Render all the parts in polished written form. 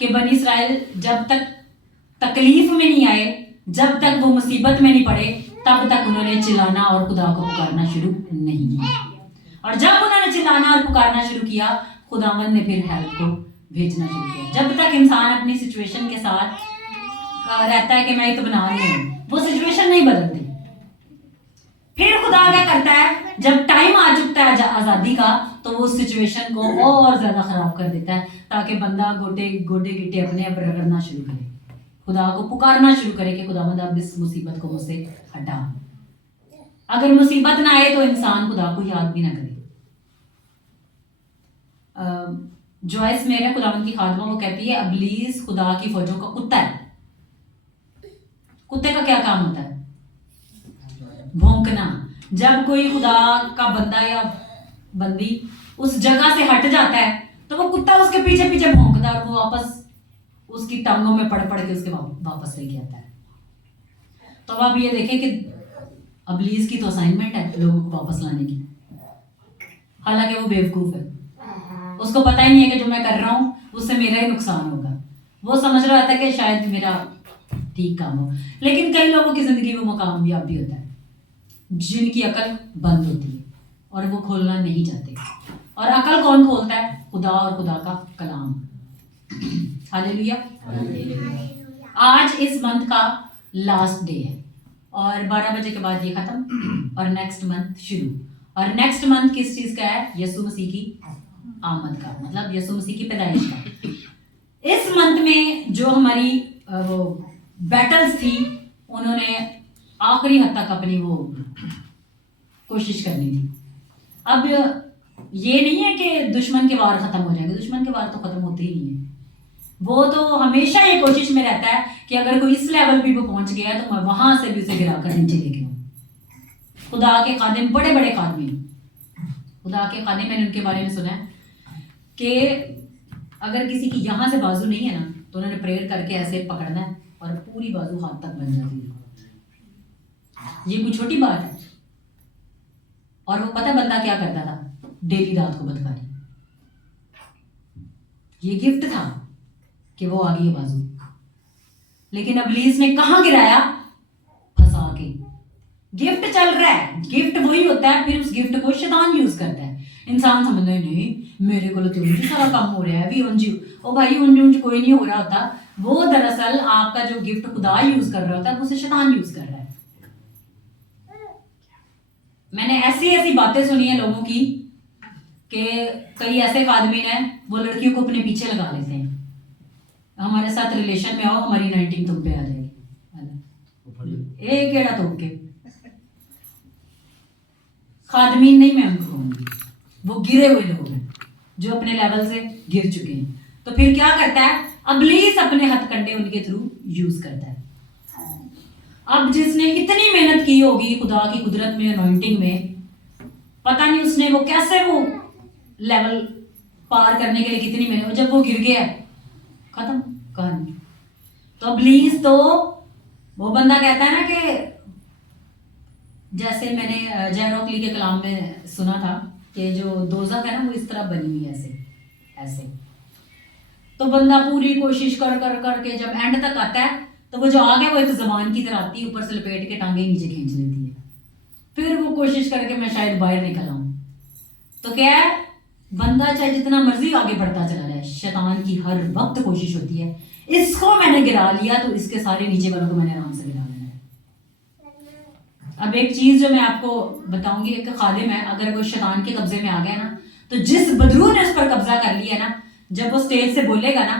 कि बनी इसराइल जब तक तकलीफ में नहीं आए, जब तक वो मुसीबत में नहीं पड़े, तब तक उन्होंने चिल्लाना और खुदा को पुकारना शुरू नहीं किया। और जब उन्होंने चिल्लाना और पुकारना शुरू किया, खुदावंद ने फिर हेल्प को भेजना शुरू किया। जब तक इंसान अपनी सिचुएशन के साथ रहता है कि मैं तो बना रही हूँ, वो सिचुएशन नहीं बदलती। फिर खुदा क्या करता है, जब टाइम आ चुकता है आजादी का, तो वो उस सिचुएशन को और ज्यादा खराब कर देता है, ताकि बंदा गोटे गिट्टे अपने आप रगड़ना शुरू करे, खुदा को पुकारना शुरू करे कि खुदावंद अब इस मुसीबत को मुझसे हटा। अगर मुसीबत ना आए तो इंसान खुदा को याद भी ना करे। जॉयस मेरे खुदावंद की खादमा, वो कहती है इब्लीस खुदा की फौजों का कुत्ता है। कुत्ते का क्या काम होता है? भौंकना। जब कोई खुदा का बंदा या बंदी उस जगह से हट जाता है, तो वो कुत्ता उसके पीछे पीछे भौंकता है और वो वापस उसकी टांगों में पड़ पड़ के उसके वापस लेके आता है। तो अब आप ये देखें कि इब्लीस की तो असाइनमेंट है लोगों को वापस लाने की, हालांकि वो बेवकूफ है, उसको पता ही नहीं है कि जो मैं कर रहा हूँ उससे मेरा ही नुकसान होगा। वो समझ रहा था कि शायद मेरा ठीक काम हो। लेकिन कई लोगों की जिंदगी में वो कामयाब भी होता है जिनकी अकल बंद होती है और वो खोलना नहीं चाहते। और अकल कौन खोलता है? खुदा और खुदा का कलाम। हालेलुया। आज इस मंथ का लास्ट डे है और 12 बजे के बाद ये खत्म और नेक्स्ट मंथ शुरू। और नेक्स्ट मंथ किस चीज का है? यीशु मसीह की आमद का, मतलब यीशु मसीह की पैदाइश का। इस मंथ में जो हमारी वो बैटल्स थी, उन्होंने आखिरी हद तक अपनी वो कोशिश करनी थी। अब ये नहीं है कि दुश्मन के वार खत्म हो जाएंगे, दुश्मन के वार तो खत्म होते ही नहीं है। वो तो हमेशा ये कोशिश में रहता है कि अगर कोई इस लेवल भी वो पहुंच गया है तो मैं वहां से भी उसे गिरा कर नीचे लेके आऊं। खुदा के खादिम, बड़े बड़े खादिम, खुदा के खादिम, मैंने उनके बारे में सुना है कि अगर किसी की यहाँ से बाजू नहीं है ना, तो उन्होंने प्रेयर करके ऐसे पकड़ना है और पूरी बाजू हाथ तक बन जाती है। ये कोई छोटी बात है। और वो पता बंदा क्या करता था? डेली रात को बदकारी। ये गिफ्ट था कि वो आ गई है बाजू। लेकिन इब्लीस ने कहां गिराया? फंसा के। गिफ्ट चल रहा है, गिफ्ट वही होता है, फिर उस गिफ्ट को शैतान यूज करता है। इंसान समझता है नहीं मेरे को तो उंज सारा काम हो रहा है, भी उंज ओ भाई उंज कोई नहीं हो रहा होता। वो दरअसल आपका जो गिफ्ट खुदा यूज कर रहा होता है, उसे शैतान यूज कर रहा है। मैंने ऐसी बातें सुनी है लोगों की कि कई ऐसे आदमी हैं वो लड़कियों को अपने पीछे लगा लेते हैं, हमारे साथ रिलेशन में आओ, हमारी 19 तुम पे आ जाएगी। एक केड़ा तो के खादमीन नहीं मैं उनको कहूंगी, वो गिरे हुए लोग हैं जो अपने लेवल से गिर चुके हैं। तो फिर क्या करता है? इब्लीस अपने हथकंडे उनके थ्रू यूज करता है। अब जिसने इतनी मेहनत की होगी खुदा की कुदरत में, अनॉइंटिंग में, पता नहीं उसने वो कैसे वो लेवल पार करने के लिए कितनी मेहनत, जब वो गिर गया खत्म कहानी। तो इब्लीस तो वो बंदा कहता है ना कि जैसे मैंने जैरोकली के कलाम में सुना था कि जो दोज़ख है ना वो इस तरह बनी हुई है, ऐसे ऐसे। तो बंदा पूरी कोशिश कर कर करके जब एंड तक आता है तो वो जो आ गया वो एक जबान की तरह आती है, ऊपर से लपेट के टांगे नीचे खींच लेती है। फिर वो कोशिश करके मैं शायद बाहर निकल आऊं। तो क्या है, बंदा चाहे जितना मर्जी आगे बढ़ता चला जाए, शैतान की हर वक्त कोशिश होती है इसको मैंने गिरा लिया तो इसके सारे नीचे वालों को मैंने आराम से गिरा लेना है। अब एक चीज जो मैं आपको बताऊंगी, एक खादिम है, अगर वो शैतान के कब्जे में आ गया ना, तो जिस बदरू ने उस पर कब्जा कर लिया ना, जब वो स्टेज से बोलेगा ना,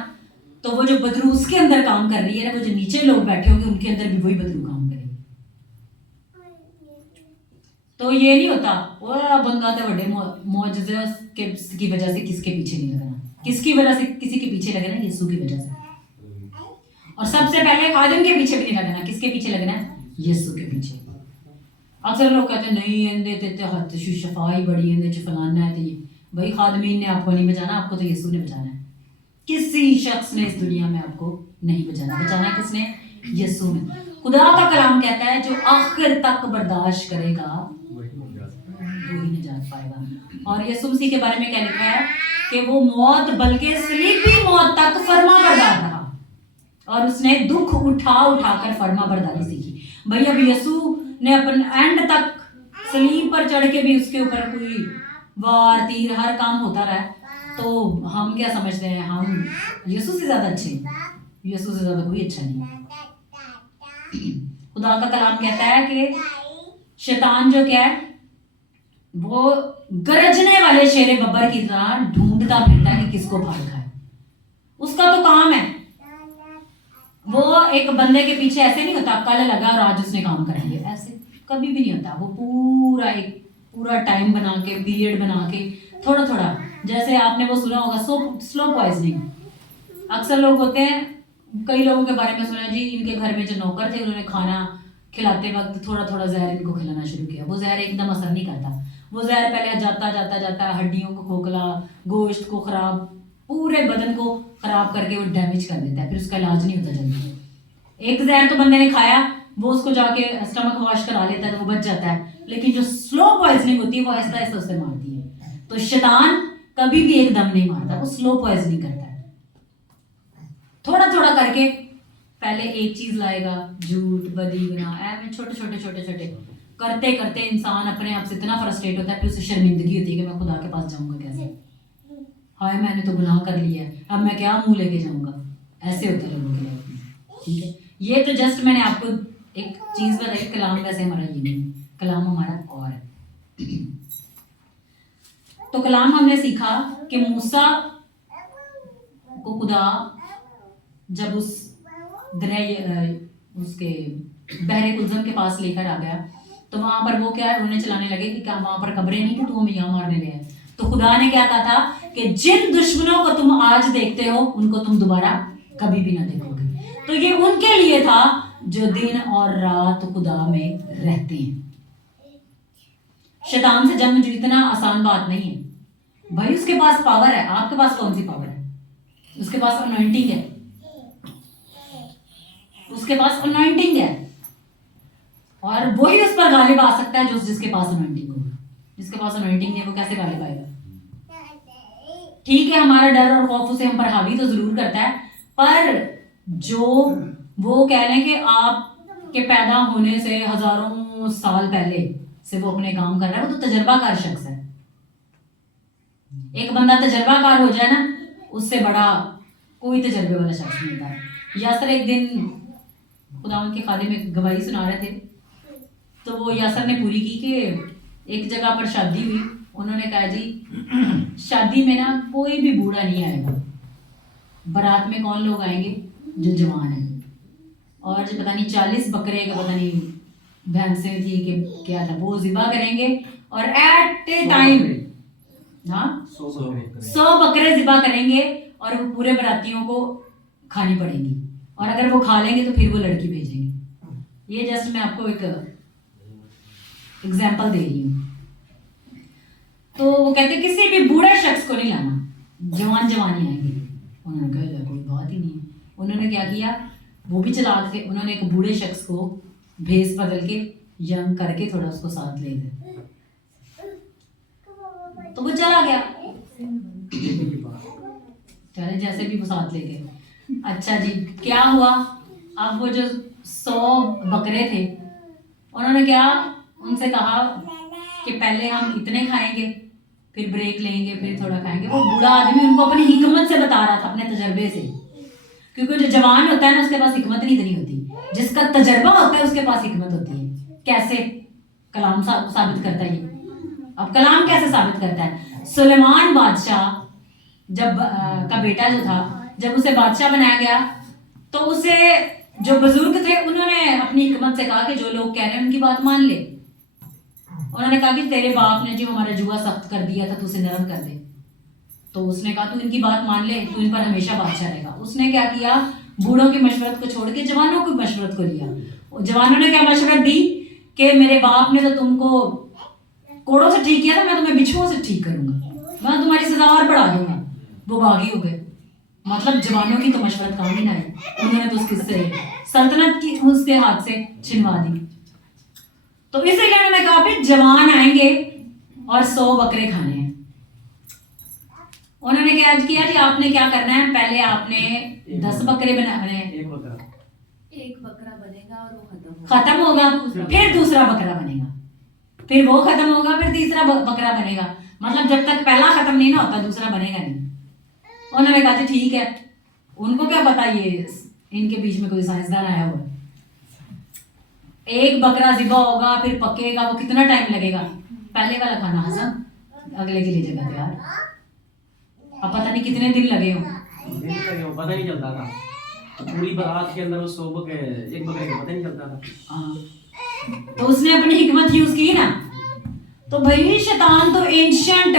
तो वो जो बदरू उसके अंदर काम कर रही है ना, वो जो नीचे लोग बैठे होंगे उनके अंदर भी वही बदरू काम करेगी। तो ये नहीं होता वो बंदा तो बड़े मौजूदा की वजह से किसके पीछे नहीं लगना, किसकी वजह से किसी के पीछे लगना, यीशु की वजह से। और सबसे पहले खादिम के पीछे भी नहीं लगना, किसके पीछे लगना है? यीशु के पीछे। अक्सर लोग कहते हैं नहीं इंदे ते हद शफाई बड़ी इंदे च फलाना है, तो भाई खादमीन ने आपको नहीं बचाना, आपको तो यीशु ने बचाना है। किसी शख्स ने इस दुनिया में आपको नहीं बचाना, बचाना किसने? यीशु ने। खुदा का कलाम कहता है जो आखिर तक बर्दाश्त करेगा वही निजात पाएगा। और यीशु मसीह के बारे में क्या लिखा है कि वो मौत, बल्कि स्लीपी मौत तक फरमा बरदार और उसने दुख उठा उठा कर फर्मा बरदारी सीखी। भाई अब यीशु ने अपन एंड तक सलीब पर चढ़ के भी उसके ऊपर कोई वार तीर हर काम होता रहा, तो हम क्या समझते हैं, हम यीशु से ज्यादा अच्छे हैं? यीशु से ज्यादा कोई अच्छा नहीं। खुदा का कलाम कहता है कि शैतान जो क्या है, वो गरजने वाले शेरे बब्बर की तरह ढूंढता फिरता है कि किसको फाड़ खाए। उसका तो काम है, वो एक बंदे के पीछे ऐसे नहीं होता कल लगा और आज उसने काम कर लिया, ऐसे कभी भी नहीं होता। वो पूरा टाइम बना के, पीरियड बना के, थोड़ा थोड़ा, जैसे आपने वो सुना होगा स्लो पॉइजनिंग। अक्सर लोग होते हैं, कई लोगों के बारे में सुना जी, इनके घर में जो नौकर थे उन्होंने खाना खिलाते वक्त थोड़ा थोड़ा जहर इनको खिलाना शुरू किया। वो जहर एकदम असर नहीं करता, वो जहर पहले जाता जाता जाता हड्डियों को खोखला, गोश्त को खराब, पूरे बदन को खराब करके वो डैमेज कर देता है, फिर उसका इलाज नहीं होता जल्दी। एक जहर तो बंदे ने खाया, वो उसको जाके स्टमक वॉश करा लेता है तो वो बच जाता है, लेकिन जो स्लो पॉइजनिंग होती है वो ऐसा ऐसा उससे मारती है। तो शैतान कभी भी एकदम नहीं मारता, वो स्लो पॉइजनिंग करता है, थोड़ा थोड़ा करके। पहले एक चीज लाएगा, झूठ, बदी, गुनाह, ऐसे छोटे छोटे छोटे छोटे करते करते इंसान अपने आप से इतना फ्रस्ट्रेट होता है, फिर उसे शर्मिंदगी होती है कि मैं खुदा के पास जाऊंगा कैसे, हाय मैंने तो गुनाह कर लिया है, अब मैं क्या मुंह लेके जाऊंगा। ऐसे होते लोगों के लिए, ठीक है। ये तो जस्ट मैंने आपको एक चीज बताई। कलाम वैसे हमारा ये नहीं, कलाम हमारा और है। तो कलाम हमने सीखा कि मूसा को खुदा जब उस उसके बहरे कुलजम के पास लेकर आ गया, तो वहां पर वो क्या रोने चलाने लगे कि क्या वहां पर कब्रें नहीं कि तू हमें यहाँ मारने गया। तो खुदा ने क्या कहा था कि जिन दुश्मनों को तुम आज देखते हो उनको तुम दोबारा कभी भी ना देखोगे। तो ये उनके लिए था जो दिन और रात खुदा में रहते हैं। शैतान से जंग जीतना आसान बात नहीं है भाई, उसके पास पावर है। आपके पास कौन सी पावर है? उसके पास अनॉइंटिंग है, उसके पास अनॉइंटिंग है, और वही उस पर गालिब आ सकता है जो जिसके पास अनॉइंटिंग होगा। जिसके पास अनॉइंटिंग है वो कैसे गालिब आएगा? ठीक है, हमारा डर और खौफ उसे हम पर हावी तो जरूर करता है, पर जो वो कह लें कि आप के पैदा होने से हजारों साल पहले से वो अपने काम कर रहा है, वो तो तजर्बाकार शख्स है। एक बंदा तजर्बाकार हो जाए ना, उससे बड़ा कोई तजर्बे वाला शख्स नहीं होता। यासर एक दिन खुदा उनके खादे में गवाही सुना रहे थे, तो वो यासर ने पूरी की कि एक जगह पर शादी हुई। उन्होंने कहा जी शादी में ना कोई भी बूढ़ा नहीं आएगा, बारात में कौन लोग आएंगे? जो जवान है, और जो पता नहीं 40 बकरे का पता नहीं भैंसें थी कि क्या था, वो ज़िबा करेंगे और एट ए टाइम 100 बकरे ज़िबा करेंगे और वो पूरे बरातियों को खानी पड़ेंगी, और अगर वो खा लेंगे तो फिर वो लड़की भेजेंगे। ये जस्ट मैं आपको एक एग्जाम्पल दे रही हूँ। तो वो कहते किसी भी बूढ़े शख्स को नहीं लाना, जवान जवान ही आएंगे। उन्होंने कहा कोई बात ही नहीं है। उन्होंने क्या किया, वो भी चलाक थे, उन्होंने एक बूढ़े शख्स को भेस बदल के यंग करके थोड़ा उसको साथ ले गए, तो वो चला गया। चले जैसे भी वो साथ ले गए। अच्छा जी, क्या हुआ? अब वो जो 100 बकरे थे, उन्होंने क्या उनसे कहा कि पहले हम इतने खाएंगे, फिर ब्रेक लेंगे, फिर थोड़ा खाएंगे। वो बूढ़ा आदमी उनको अपनी हिकमत से बता रहा था, अपने तजर्बे से, क्योंकि जो जवान होता है ना उसके पास हिकमत नहीं इतनी होती, जिसका तजर्बा होता है उसके पास हिकमत होती है। कैसे? कलाम साबित करता है ये। अब कलाम कैसे साबित करता है? सुलेमान बादशाह जब का बेटा जो था, जब उसे बादशाह बनाया गया, तो उसे जो बुजुर्ग थे उन्होंने अपनी हिकमत से कहा कि जो लोग कह रहे हैं उनकी बात मान ले। उन्होंने कहा कि तेरे बाप ने जो हमारा जुआ सख्त कर दिया था, तू उसे नरम कर दे। तो उसने कहा तू इनकी बात मान ले, तू इन पर हमेशा बादशाह रहेगा। उसने क्या किया, बूढ़ों की मशवरत को छोड़ के जवानों की मशवरत को लिया। जवानों ने क्या मशवरत दी कि मेरे बाप ने तो तुमको कोड़ों से ठीक किया था, मैं तुम्हें बिच्छुओं से ठीक करूंगा, मैं तुम्हारी सजा और बढ़ा दूंगा। वो बागी हो गए। मतलब जवानों की तो मशवरत काम ही ना है, उन्होंने तो उसकी सल्तनत की उसके हाथ से छिनवा दी। तो इसीलिए उन्होंने कहा फिर जवान आएंगे और 100 बकरे खाने हैं। उन्होंने क्या किया जी, आपने क्या करना है, पहले आपने 10 बकरे बनाने, एक बकरा बनेगा और वो खत्म होगा, फिर दूसरा बकरा बनेगा, फिर वो खत्म होगा, फिर तीसरा बकरा बनेगा। मतलब जब तक पहला खत्म नहीं ना होता दूसरा बनेगा नहीं। उन्होंने कहा जी ठीक है। उनको क्या पता ये इनके बीच में कोई साइंसदान आया हुआ है। एक बकरा ज़िबा होगा, फिर पकेगा, वो कितना टाइम लगेगा। पहले वाला खाना हजम, अगले के लिए जगह तैयार। अब पता नहीं कितने दिन लगे हो, पता नहीं चलता था। पूरी बारात के अंदर वो 100 बकरे, एक बकरे का पता नहीं चलता था। हाँ। तो उसने अपनी हिकमत यूज की ना। तो भाई शैतान तो एंशिएंट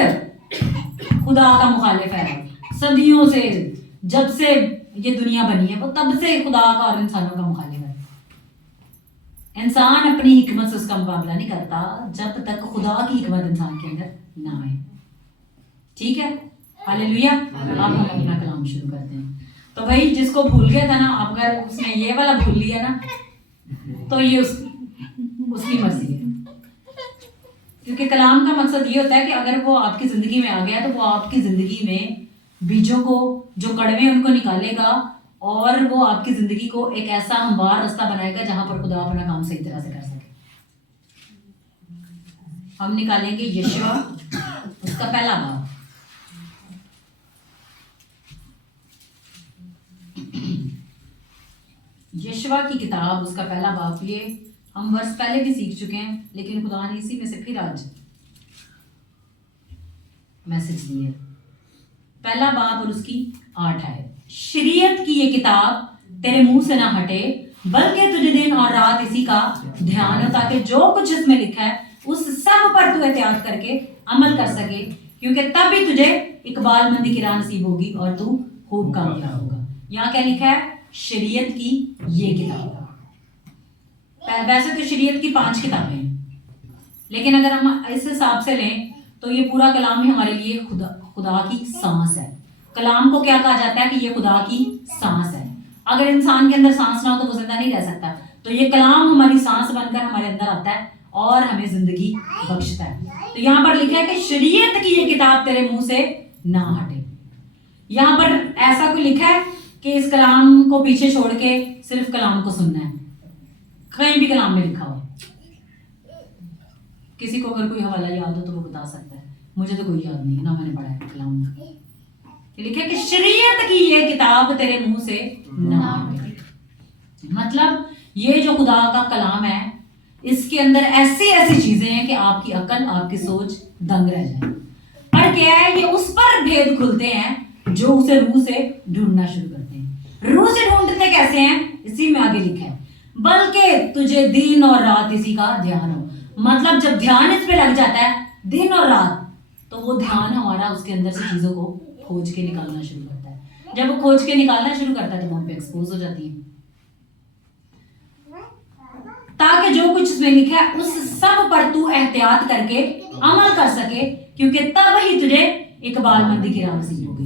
खुदा का मुखालिफ है, सदियों से, जब से ये दुनिया बनी है वो तब से खुदा का और इंसानों का मुखालिफ है। इंसान अपनी हिकमत से उसका मुकाबला नहीं करता जब तक खुदा की हिकमत इंसान के अंदर ना आए। ठीक है, हालेलुया। अब हम अपना कलाम शुरू करते हैं। तो भाई जिसको भूल गया था ना, अगर उसने ये वाला भूल लिया ना, तो ये उसकी मर्जी है। क्योंकि कलाम का मकसद ये होता है कि अगर वो आपकी जिंदगी में आ गया तो वो आपकी जिंदगी में बीजों को, जो कड़वे उनको निकालेगा और वो आपकी जिंदगी को एक ऐसा हमवार रास्ता बनाएगा जहां पर खुदा अपना काम सही तरह से कर सके। हम निकालेंगे यशवा उसका पहला बाब। यशवा की किताब उसका पहला बाब। ये हम वर्ष पहले भी सीख चुके हैं, लेकिन खुदा ने इसी में से फिर आज मैसेज दिया। पहला बाब और उसकी 8 आयत। शरीयत की ये किताब तेरे मुंह से ना हटे, बल्कि तुझे दिन और रात इसी का ध्यान हो, ताकि जो कुछ इसमें लिखा है उस सब पर तू एहतियात करके अमल कर सके, क्योंकि तब भी तुझे इकबालमंदी की राह नसीब होगी और तू खूब कामयाब होगा। यहाँ क्या लिखा है? शरीयत की ये किताब। वैसे तो शरीयत की 5 किताबें हैं, लेकिन अगर हम इस हिसाब से लें तो ये पूरा कलाम ही हमारे लिए खुदा की सांस है। कलाम को क्या कहा जाता है कि ये खुदा की सांस है। अगर इंसान के अंदर सांस ना हो तो वो जिंदा नहीं रह सकता। तो ये कलाम हमारी सांस बनकर हमारे अंदर आता है और हमें जिंदगी बख्शता है। तो यहाँ पर लिखा है कि शरीयत की ये किताब तेरे मुंह से ना हटे। यहाँ पर ऐसा कोई लिखा है कि इस कलाम को पीछे छोड़ के सिर्फ कलाम को सुनना है? कहीं भी कलाम में लिखा हो? किसी को अगर कोई हवाला याद हो तो वो बता सकता है। मुझे तो कोई याद नहीं है, ना मैंने पढ़ा है कलाम में। लिखा है कि शरीयत की ये किताब तेरे मुंह से ना हटे। मतलब ये जो खुदा का कलाम है, इसके अंदर ऐसी ऐसी चीजें हैं कि आपकी अकल, आपकी सोच दंग रह जाए। पर क्या है, ये उस पर भेद खुलते हैं जो उसे रूह से ढूंढना शुरू करते हैं। रूह से ढूंढते कैसे हैं? इसी में आगे लिखा है, बल्कि तुझे दिन और रात इसी का ध्यान हो। मतलब जब ध्यान इस पे लग जाता है दिन और रात, तो वो ध्यान हमारा उसके अंदर से चीजों को खोज के निकालना शुरू करता है। जब वो खोज के निकालना शुरू करता है तो वहां पे एक्सपोज हो जाती है, ताकि जो कुछ इसमें लिखा है उस सब पर तू एहतियात करके अमल कर सके, क्योंकि तब ही तुझे इकबालमंदी की राह नसीब होगी।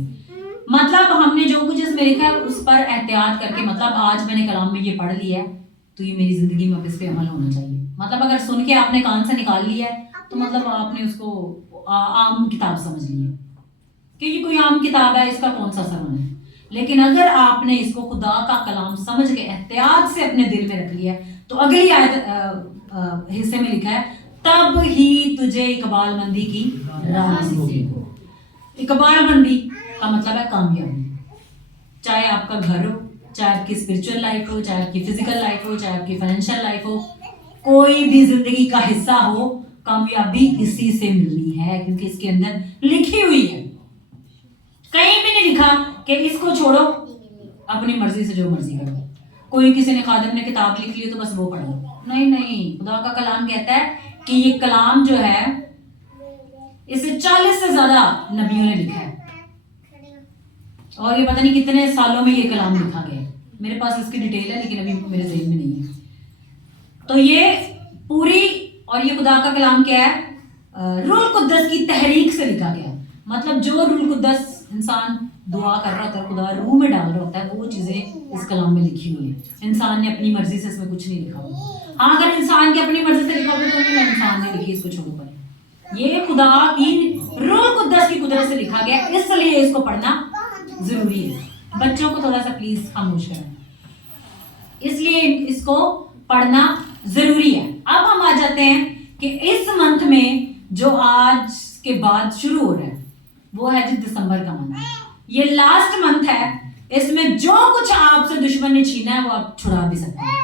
मतलब हमने जो कुछ इसमें लिखा है उस पर एहतियात करके, मतलब आज मैंने कलाम में ये पढ़ लिया है तो ये मेरी जिंदगी में अब इस पे अमल होना चाहिए। मतलब अगर सुन के आपने कान से निकाल लिया है तो मतलब आपने उसको आम किताब समझ ली है कि ये कोई आम किताब है, इसका कौन सा असर होना है। लेकिन अगर आपने इसको खुदा का कलाम समझ के एहतियात से अपने दिल में रख लिया है, तो अगली आयत हिस्से में लिखा है, तब ही तुझे इकबालमंदी की राह नसीब होगी। इकबालमंदी का मतलब है कामयाबी। चाहे आपका घर हो, चाहे आपकी स्पिरिचुअल लाइफ हो, चाहे आपकी फिजिकल लाइफ हो, चाहे आपकी फाइनेंशियल लाइफ हो, कोई भी जिंदगी का हिस्सा हो, कामयाबी इसी से मिलनी है, क्योंकि इसके अंदर लिखी हुई है। कहीं भी नहीं लिखा कि इसको छोड़ो, अपनी मर्जी से जो मर्जी करो। कोई किसी ने खादिम ने किताब लिख ली तो बस वो पढ़ लो। नहीं नहीं, खुदा का कलाम कहता है कि ये कलाम जो है इसे 40 से ज्यादा नबियों ने लिखा है, और ये पता नहीं कितने सालों में ये कलाम लिखा गया है। मेरे पास इसकी डिटेल है लेकिन अभी मेरे ज़हन में नहीं है। तो ये पूरी, और ये खुदा का कलाम क्या है? रूह कुद्दस की तहरीक से लिखा गया है। मतलब जो रूह कुद्दस इंसान दुआ कर रहा होता है, खुदा रूह में डाल रहा होता है, वो चीजें इस कलाम में लिखी हुई है। इंसान ने अपनी मर्जी से इसमें कुछ नहीं लिखा हुआ। हाँ, अगर इंसान की अपनी मर्जी से लिखा हुआ तो इंसान ने लिखी, इसको छोड़ो पर। ये खुदा की रूह मुकद्दस की कुदरत से लिखा गया, इसलिए इसको पढ़ना जरूरी है। बच्चों को थोड़ा सा प्लीज खामोश करें, इसलिए इसको पढ़ना जरूरी है। अब हम आ जाते हैं कि इस मंथ में जो आज के बाद शुरू हो रहा है वो है जी दिसंबर का मंथ। ये लास्ट मंथ है, इसमें जो कुछ आपसे दुश्मन ने छीना है वो आप छुड़ा भी सकते हैं।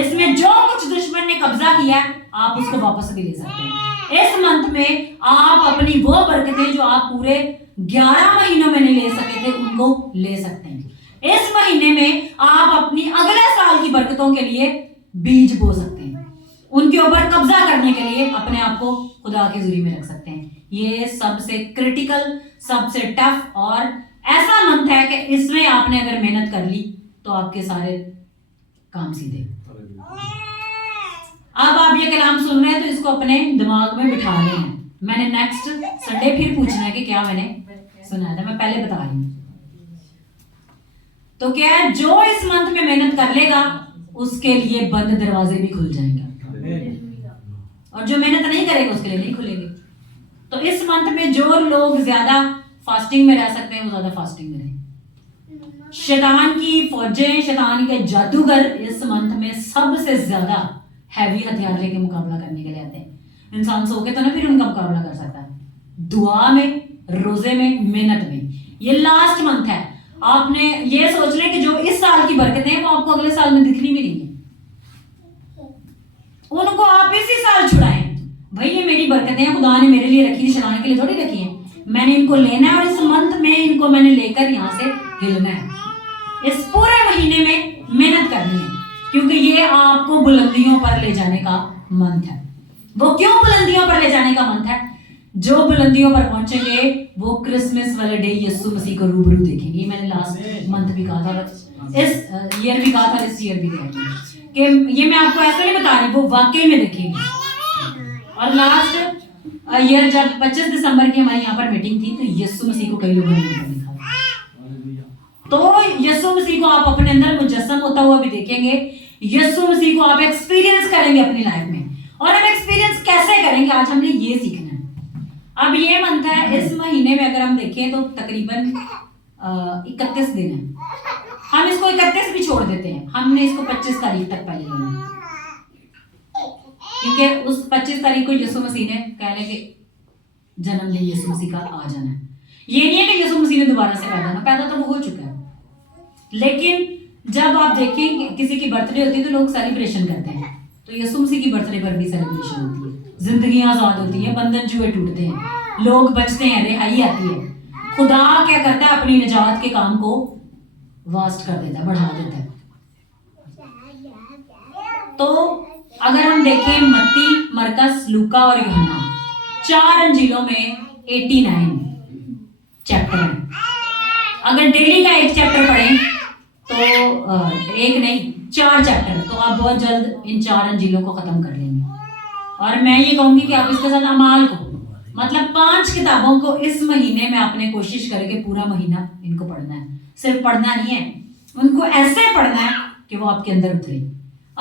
इसमें जो कुछ दुश्मन ने कब्जा किया है आप उसको वापस भी ले सकते हैं। इस मंथ में आप अपनी वो बरकतें जो आप पूरे 11 महीनों में नहीं ले सके थे उनको ले सकते हैं। इस महीने में आप अपनी अगले साल की बरकतों के लिए बीज बो सकते हैं, उनके ऊपर कब्जा करने के लिए अपने आप को खुदा के जुरी में रख सकते हैं। ये सबसे क्रिटिकल, सबसे टफ और ऐसा मंथ है कि इसमें आपने अगर मेहनत कर ली तो आपके सारे काम सीधे। अब आप ये कलाम सुन रहे हैं तो इसको अपने दिमाग में बिठा लें हैं। मैंने नेक्स्ट संडे फिर पूछना है कि क्या मैंने सुना था, मैं पहले बता रही हूँ। तो क्या है, जो इस मंथ में मेहनत कर लेगा उसके लिए बंद दरवाजे भी खुल जाएंगे, और जो मेहनत नहीं करेगा उसके लिए नहीं खुलेंगे। तो इस मंथ में जो लोग ज्यादा फास्टिंग में रह सकते हैं वो ज्यादा फास्टिंग में रहें। शैतान की फौजें, शैतान के जादूगर इस मंथ में सबसे ज्यादा हैवी हथियार लेके मुकाबला करने के लिए आते हैं। इंसान सो के तो ना फिर उनका मुकाबला कर सकता है, दुआ में, रोजे में, मेहनत में। ये लास्ट मंथ है, आपने ये सोच लें कि जो इस साल की बरकतें हैं वो आपको अगले साल में दिखनी भी नहीं है, उनको आप इसी साल छुड़ाएं। भाई ये मेरी बरकतें हैं, खुदा ने मेरे लिए रखी थी, चलाने के लिए थोड़ी रखी है। मैंने इनको लेना है और इस मंथ में इनको मैंने लेकर यहाँ से हिलना है। इस पूरे महीने में मेहनत करनी है, क्योंकि ये आपको बुलंदियों पर ले जाने का मंथ है। वो क्यों बुलंदियों पर ले जाने का मंथ है? जो बुलंदियों पर पहुंचेंगे वो क्रिसमस वाले डे यीशु मसीह को रूबरू देखेंगे। मैंने लास्ट मंथ भी कहा था, इस ईयर भी कहा था, इस ईयर भी कहा कि ये मैं आपको ऐसा नहीं बता रही, वो वाकई में देखेंगे। और लास्ट ईयर जब 25 दिसंबर की हमारे यहाँ पर मीटिंग थी तो यीशु मसीह को कई लोगों ने देखा, तो यीशु मसीह को आप अपने अंदर मुजस्सम होता हुआ भी देखेंगे। यीशु मसीह को आप एक्सपीरियंस करेंगे अपनी लाइफ में, और हम एक्सपीरियंस कैसे करेंगे आज हमने ये सीखना है। अब ये मंथ है, इस महीने में अगर हम देखें तो तकरीबन 31 दिन है। हम इसको 31 भी छोड़ देते हैं, हमने इसको 25 तारीख तक पहले लेना है, क्योंकि उस 25 तारीख को यीशु मसीह ने कहने के जन्मदिन यीशु मसीह का आ जाना है। ये नहीं है कि यीशु मसीह ने दोबारा से पैदा तो वो हो चुका है, लेकिन जब आप देखें किसी की बर्थडे होती है तो लोग सेलिब्रेशन करते हैं, तो यीशु मसीह की बर्थडे पर भी सेलिब्रेशन होती है। जिंदगियां आजाद होती हैं, बंधन जुए टूटते हैं, लोग बचते हैं, रिहाई आती है। खुदा क्या करता है, अपनी निजात के काम को वास्ट कर देता है, बढ़ा देता है। तो अगर हम देखें मत्ती, मरकस, लूका और यूहन्ना, 4 अंजीलों में 89 चैप्टर हैं। अगर डेली का एक चैप्टर पढ़ें तो एक नहीं 4 चैप्टर, तो आप बहुत जल्द इन 4 अंजीलों को खत्म कर लेंगे। और मैं ये कहूंगी कि आप इसके साथ अमाल को, मतलब 5 किताबों को इस महीने में आपने कोशिश करके पूरा महीना इनको पढ़ना है। सिर्फ पढ़ना नहीं है, उनको ऐसे पढ़ना है कि वो आपके अंदर उतरे।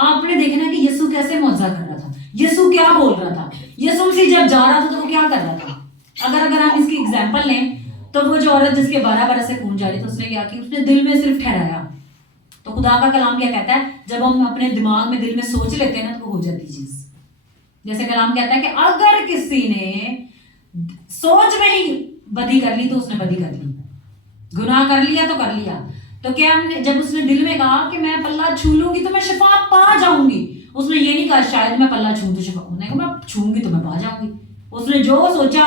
आपने देखना कि यीशु कैसे मौजज़ा कर रहा था, यीशु क्या बोल रहा था, यीशु मसीह जब जा रहा था तो वो क्या कर रहा था। अगर हम इसकी एग्जाम्पल लें तो वो जो औरत जिसके 12 बरस से खून जारी था, उसने क्या किया, उसने दिल में सिर्फ ठहराया। तो खुदा का कलाम क्या कहता है, जब हम अपने दिमाग में, दिल में सोच लेते हैं ना तो हो जाती चीज। जैसे कलाम कहता है कि अगर किसी ने सोच में ही बदी कर ली तो उसने बदी कर ली, गुनाह कर लिया तो कर लिया। तो क्या हमने, जब उसने दिल में कहा कि मैं पल्ला छू लूंगी तो मैं शिफा पा जाऊंगी, उसने ये नहीं कहा शायद मैं पल्ला छू तो शिफा, उसने कहा मैं छूंगी तो मैं पा जाऊंगी। उसने जो सोचा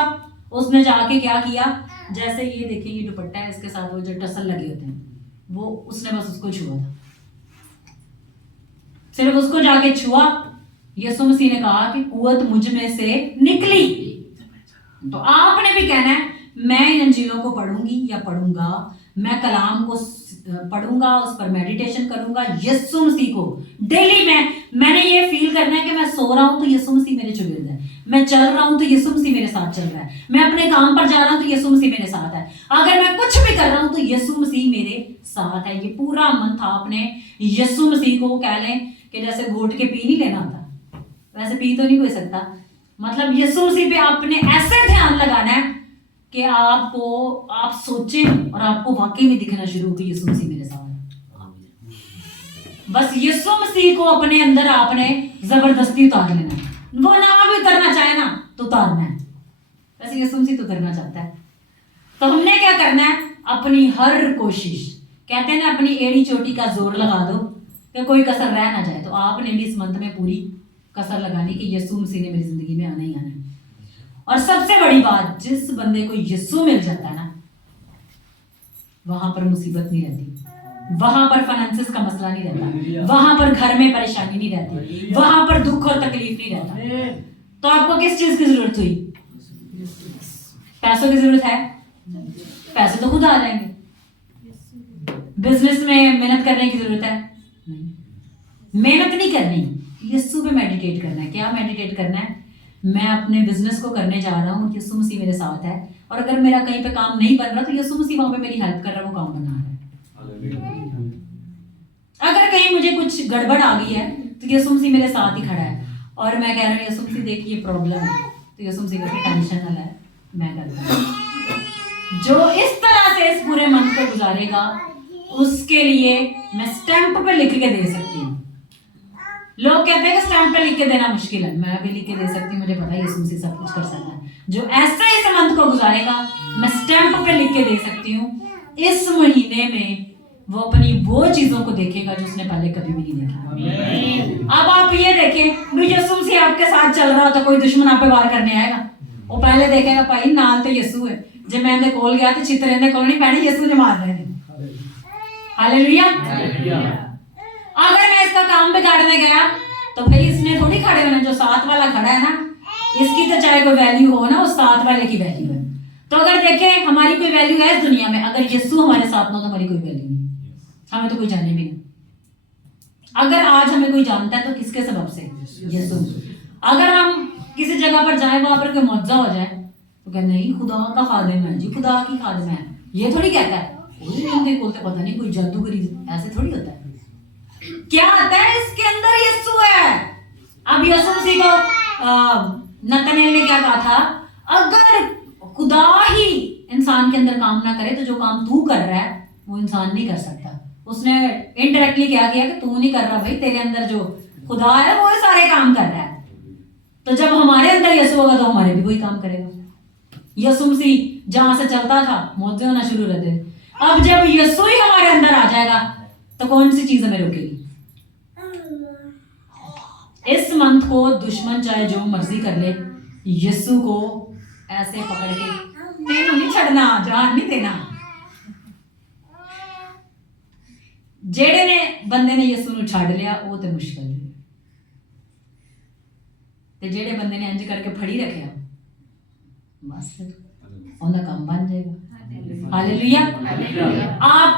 उसने जाके क्या किया, जैसे ये देखिए ये दुपट्टा है, इसके साथ वो जो टसल लगे होते हैं, वो उसने बस उसको छुआ था, सिर्फ उसको जाके छुआ। यीशु मसीह ने कहा कि कुव्वत मुझ में से निकली। तो आपने भी कहना है मैं इन अंजीलों को पढ़ूंगी या पढ़ूंगा, मैं कलाम को पढ़ूंगा, उस पर मेडिटेशन करूंगा। यीशु मसीह को डेली मैंने ये फील करना है कि मैं सो रहा हूं तो यीशु मसीह मेरे चुगिर्द है, मैं चल रहा हूं तो यीशु मसीह मेरे साथ चल रहा है, मैं अपने काम पर जा रहा हूं तो यीशु मसीह मेरे साथ है, अगर मैं कुछ भी कर रहा हूं तो यीशु मसीह मेरे साथ है। ये पूरा मंथ आपने यीशु मसीह को कह लें कि जैसे घोट के पी नहीं लेना होता, वैसे पी तो नहीं कोई सकता, मतलब यीशु मसीह पे आपने ऐसे ध्यान लगाना है कि आप सोचें और आपको वाकई में दिखना शुरू हो कि यीशु मसीह मेरे साथ है। बस यीशु मसीह को अपने अंदर आपने जबरदस्ती उतार लेना है। वो ना भी उतरना चाहे ना तो उतारना है। वैसे यीशु मसीह तो उतरना चाहता है, तो हमने क्या करना है? अपनी हर कोशिश, कहते हैं ना, अपनी एड़ी चोटी का जोर लगा दो कि कोई कसर रह ना जाए। तो आपने भी इस मंथ में पूरी कसर लगानी कि यीशु मसीह ने मेरी जिंदगी में आना ही आना है। और सबसे बड़ी बात, जिस बंदे को यीशु मिल जाता है ना, वहां पर मुसीबत नहीं रहती, वहां पर फाइनेंसेस का मसला नहीं रहता, वहां पर घर में परेशानी नहीं रहती, वहां पर दुख और तकलीफ नहीं रहता। तो आपको किस चीज की जरूरत हुई? पैसों की जरूरत है? पैसे तो खुद आ जाएंगे। बिजनेस में मेहनत करने की जरूरत है? नहीं, मेहनत नहीं करनी, यीशु पे मेडिटेट करना है। क्या मेडिटेट करना है? मैं अपने बिजनेस को करने जा रहा हूँ, यीशु मसीह मेरे साथ है, और अगर मेरा कहीं पे काम नहीं बन रहा तो यीशु मसीह वहां पे मेरी हेल्प कर रहा है, वो काम बना रहा है। अगर कहीं मुझे कुछ गड़बड़ आ गई है तो यीशु मसीह मेरे साथ ही खड़ा है, और मैं कह रहा हूँ यीशु मसीह देखिए प्रॉब्लम है, तो यीशु मसीह कहते हैं टेंशन ना ले, मैं करता हूँ। जो इस तरह से इस पूरे मंथ को गुजारेगा उसके लिए मैं स्टैंप पे लिख के दे सकती हूँ। लोग कहते हैं कि स्टैंप पे लिख के देना मुश्किल है, मैं भी लिख के दे सकती हूँ, मुझे पता है यीशु मसीह सब कुछ कर सकता है। जो ऐसे इस मंथ को गुजारेगा मैं स्टैंप पे लिख के दे सकती हूँ, इस महीने में वो अपनी वो चीजों को देखेगा जो उसने पहले कभी भी नहीं देखा। अब आप ये देखें, यीशु मसीह आपके साथ चल रहा हो तो कोई दुश्मन आप पे वार करने आएगा? वो पहले देखेगा भाई नाल तो यीशु है, जब मैं इनके कोल गया तो चित्रे इनके कोल नहीं पैने, यीशु ने मार रहे थे। हालेलुया। अगर मैं इसका काम बिगाड़ने गया तो भाई इसने थोड़ी खड़े होना, जो साथ वाला खड़ा है ना, इसकी तो चाहे कोई वैल्यू हो ना, उस साथ वाले की वैल्यू है। तो अगर देखें हमारी कोई वैल्यू है इस दुनिया में, अगर यीशु हमारे साथ ना तो हमारी कोई वैल्यू नहीं, हमें तो कोई जाने भी नहीं। अगर आज हमें कोई जानता है तो किसके सबब से? यीशु। अगर हम किसी जगह पर जाए, वहां पर कोई मुआवजा हो जाए तो कहते नहीं खुदा का खादिम है जी, खुदा की खादिम है, ये थोड़ी कहता है उनके कोल तो पता नहीं कोई जादूगरी, ऐसे थोड़ी होता है। क्या आता है इसके अंदर? यीशु है। अब यीशु मसीह को नतनएल ने क्या कहा था? अगर खुदा ही इंसान के अंदर काम ना करे तो जो काम तू कर रहा है वो इंसान नहीं कर सकता। उसने इनडायरेक्टली क्या किया कि तू नहीं कर रहा भाई, तेरे अंदर जो खुदा है वो सारे काम कर रहा है। तो जब हमारे अंदर यीशु होगा तो हमारे भी वही काम करेगा। यीशु मसीह जहां से चलता था मौजे होना शुरू रहते, अब जब यीशु ही हमारे अंदर आ जाएगा तो कौन सी चीज हमें रोकेगी? इस मंथ को दुश्मन चाहे जो मर्जी कर ले, यीशु को ऐसे पकड़ के तेनू नहीं छड़ना, जान नहीं देना। जेड़े ने बंदे ने यीशु ਨੂੰ ਛੱਡ ਲਿਆ ਉਹ ਤੇ ਮੁਸ਼ਕਲ ਹੈ, ਤੇ ਜਿਹੜੇ ਬੰਦੇ ਨੇ ਇੰਜ ਕਰਕੇ ਫੜੀ ਰੱਖਿਆ बस फिर उनका काम बन जाएगा। हालेलुया। आप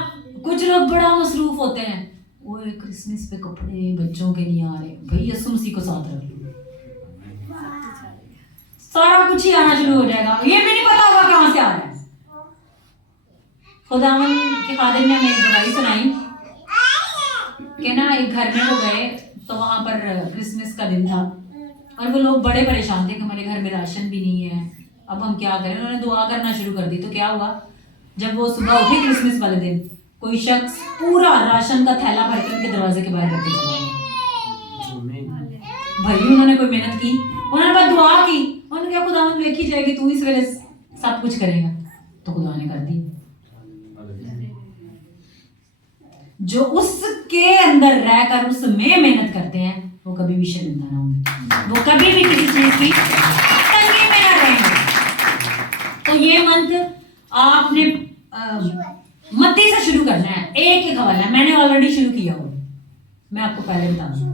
कुछ लोग बड़ा मसरूफ होते हैं, वो क्रिसमस पे कपड़े बच्चों के लिए आ रहे, भाई यीशु मसीह को साथ रख लो, सारा कुछ ही आना शुरू हो जाएगा, ये भी नहीं पता होगा कहां से आ रहा है। खुदावन के खादिम ने हमें एक बुराई सुनाई कि ना एक घर में वो गए तो वहां पर क्रिसमस का दिन था और वो लोग बड़े परेशान थे कि हमारे घर में राशन भी नहीं है, अब हम क्या करें। उन्होंने दुआ करना शुरू कर दी। तो क्या हुआ, जब वो सुबह उठे क्रिसमस वाले दिन, कोई शख्स पूरा राशन का थैला भर के उनके दरवाजे के बाहर रख के चला गया। भाई उन्होंने कोई मेहनत की, उन्होंने बस दुआ की, उन्होंने क्या खुदावंद देखी जाएगी तू इस वेले सब कुछ करेगा, तो खुदा ने कर दी। जो उसके अंदर रहकर उसमें मेहनत करते हैं वो कभी भी शर्मिंदा ना होंगे, वो कभी भी किसी चीज की तंगी में ना रहेंगे। तो ये मंथ आपने मत्ती से शुरू करना है, एक हवाला है, मैंने ऑलरेडी शुरू किया हुआ, मैं आपको पहले बता दूं,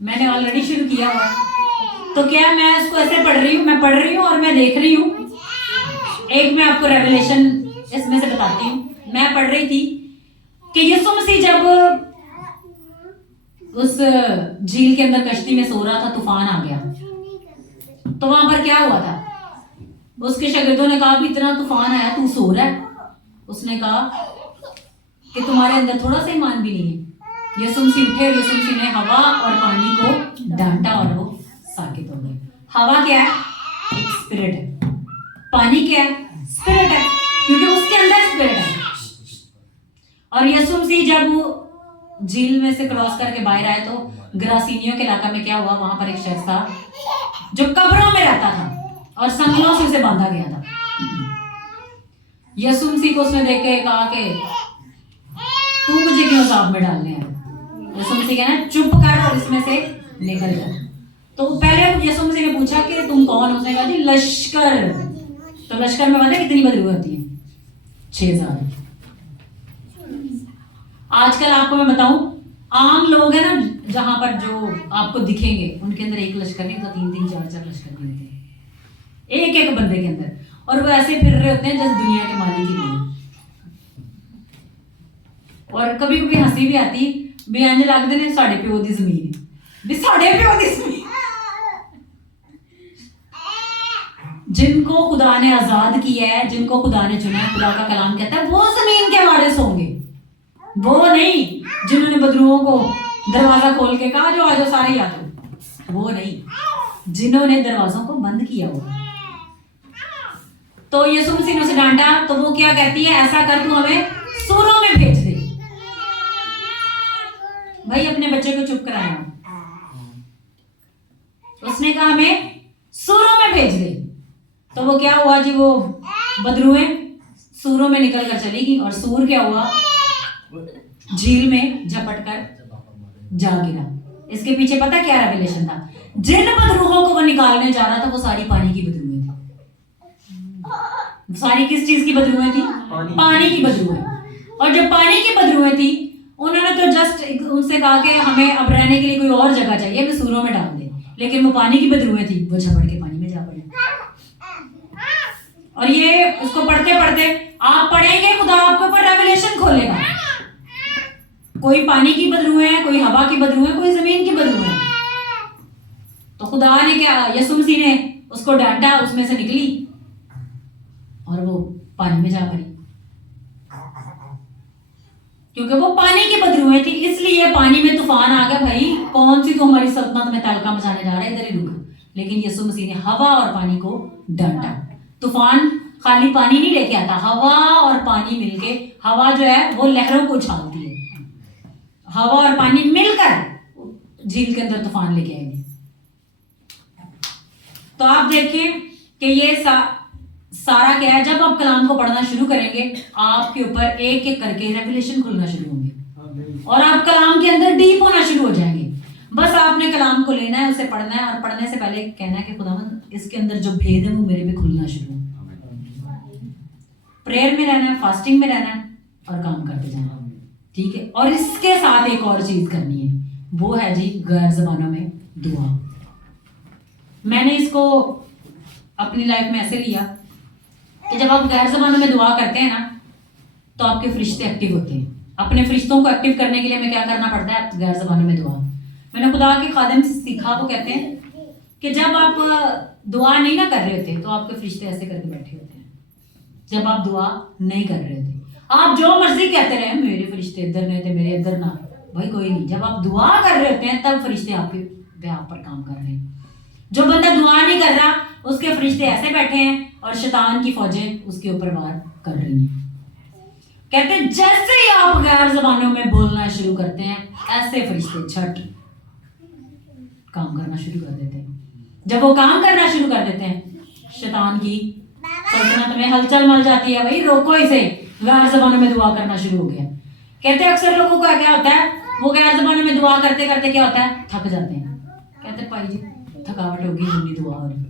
मैंने ऑलरेडी शुरू किया हुआ। तो क्या मैं उसको ऐसे पढ़ रही हूँ, मैं पढ़ रही हूँ और मैं देख रही हूँ। एक मैं आपको रेवलेशन इसमें से बताती हूँ। मैं पढ़ रही थी कि यीशु मसीह जब उस झील के अंदर कश्ती में सो रहा था, तूफान आ गया, तो वहां पर क्या हुआ था? उसके शागिर्दों ने कहा भी इतना तूफान आया तू सो रहा है। उसने कहा कि तुम्हारे अंदर थोड़ा सा ईमान भी नहीं है। यीशु मसीह उठे और यीशु मसीह ने हवा और पानी को डांटा और वो साकित हो गए। हवा क्या है? एक स्पिरिट है, पानी क्या है? स्पिरिट है, क्योंकि उसके अंदर स्पिरिट है। और यीशु मसीह जब वो झील में से क्रॉस करके बाहर आए तो ग्रासीनियों के इलाका में क्या हुआ, वहां पर एक शख्स था जो कब्रों में रहता था और संगलों से उसे बांधा गया था। यीशु मसीह को उसने देख के कहा कि तू मुझे क्यों सांप में डालने आया? यीशु मसीह कहना चुप कर और इसमें से निकल जा। तो पहले यीशु मसीह ने पूछा कि तुम कौन? उसने कहा जी लश्कर। तो लश्कर में पता है कितनी बदबू होती है? 6000। आजकल आपको मैं बताऊं, आम लोग हैं ना जहां पर जो आपको दिखेंगे उनके अंदर एक लश्कर नहीं तो 3-3, 4-4 लश्कर भी होते हैं एक एक बंदे के अंदर, और वो ऐसे फिर रहे होते हैं जैसे दुनिया के मालिक ही नहीं। और कभी कभी हंसी भी आती भी इंज लगते ने साढ़े प्यो दी जमीन भी साढ़े प्यो दी जमीन। जिनको खुदा ने आजाद किया है, जिनको खुदा ने चुना है, खुदा का कलाम कहता है वो जमीन के वारिस होंगे, वो नहीं जिन्होंने बदरुओं को दरवाजा खोल के कहा जो आ जाओ सारे आ जाओ, वो नहीं, जिन्होंने दरवाजों को बंद किया हुआ। तो यीशु मसीह ने उसे डांटा तो वो क्या कहती है, ऐसा कर तू हमें सूरों में भेज दे। भाई अपने बच्चे को चुप कराया, उसने कहा हमें सूरों में भेज दे। तो वो क्या हुआ जी, वो बदरुएं सूरों में निकल कर चली गई और सूर क्या हुआ, झील में झपट कर जा गिरा। इसके पीछे पता क्या रेवलेशन था? जिन बदरूहों को वो निकालने जा रहा था वो सारी पानी की बदरूएं थी। सारी किस चीज की बदरूएं थी? पानी की बदरूएं। और जब पानी की बदरूएं थी उन्होंने तो जस्ट उनसे कहा कि हमें अब रहने के लिए कोई और जगह चाहिए, हमें सूरों में डाल दे। लेकिन वो पानी की बदरूएं थी, वो झपट के पानी में जा पड़ी। और ये उसको पढ़ते पढ़ते आप पढ़ेंगे, खुदा आपके ऊपर रेवलेशन खोलेगा। कोई पानी की बदरूएं है, कोई हवा की बदरूएं, कोई जमीन की बदरूएं। तो खुदा ने क्या, यीशु मसीह ने उसको डांटा, उसमें से निकली और वो पानी में जा पड़ी, क्योंकि वो पानी की बदरूएं थी। इसलिए पानी में तूफान आ गया। भाई कौन सी तो हमारी सल्तनत में तहलका मचाने जा रहा है, इधर ही रुक। लेकिन यीशु मसीह ने हवा और पानी को डांटा। तूफान खाली पानी नहीं लेके आता, हवा और पानी मिलके, हवा जो है वो लहरों को उछालती है, हवा और पानी मिलकर झील के अंदर तूफान लेके आएंगे। तो आप देखें कि ये सारा क्या है, जब आप कलाम को पढ़ना शुरू करेंगे आपके ऊपर एक एक करके रेवलेशन खुलना शुरू होंगे और आप कलाम के अंदर डीप होना शुरू हो जाएंगे। बस आपने कलाम को लेना है, उसे पढ़ना है और पढ़ने से पहले कहना है कि खुदावंद इसके अंदर जो भेद है वो मेरे पे खुलना शुरू हो। प्रेयर में रहना है, फास्टिंग में रहना है और काम करते जाना, ठीक है। और इसके साथ एक और चीज करनी है, वो है जी गैर ज़बानों में दुआ। मैंने इसको अपनी लाइफ में ऐसे लिया कि जब आप गैर ज़बानों में दुआ करते हैं ना तो आपके फरिश्ते एक्टिव होते हैं। अपने फरिश्तों को एक्टिव करने के लिए हमें क्या करना पड़ता है? गैर ज़बानों में दुआ। मैंने खुदा के खादिम से सीखा, वो कहते हैं कि जब आप दुआ नहीं ना कर रहे होते तो आपके फरिश्ते ऐसे करके बैठे होते हैं। जब आप दुआ नहीं कर रहे होते, आप जो मर्जी कहते रहे, मेरे फरिश्ते इधर नहीं थे, मेरे इधर ना, भाई कोई नहीं। जब आप दुआ कर रहे होते हैं तब फरिश्ते आपके बेहाव पर काम कर रहे हैं। जो बंदा दुआ नहीं कर रहा उसके फरिश्ते ऐसे बैठे हैं और शैतान की फौजें उसके ऊपर वार कर रही हैं। कहते हैं जैसे ही आप गैर ज़बानों में बोलना शुरू करते हैं ऐसे फरिश्ते छट काम करना शुरू कर देते हैं। जब वो काम करना शुरू कर देते हैं शैतान की सल्तनत में हलचल मच जाती है। भाई रोको इसे, गैर ज़बानों में दुआ करना शुरू हो गया। कहते हैं अक्सर लोगों को क्या होता है, वो गैर ज़बानों में दुआ करते करते क्या होता है, थक जाते हैं। कहते हैं भाई जी थकावट होगी, नहीं दुआ हो रही।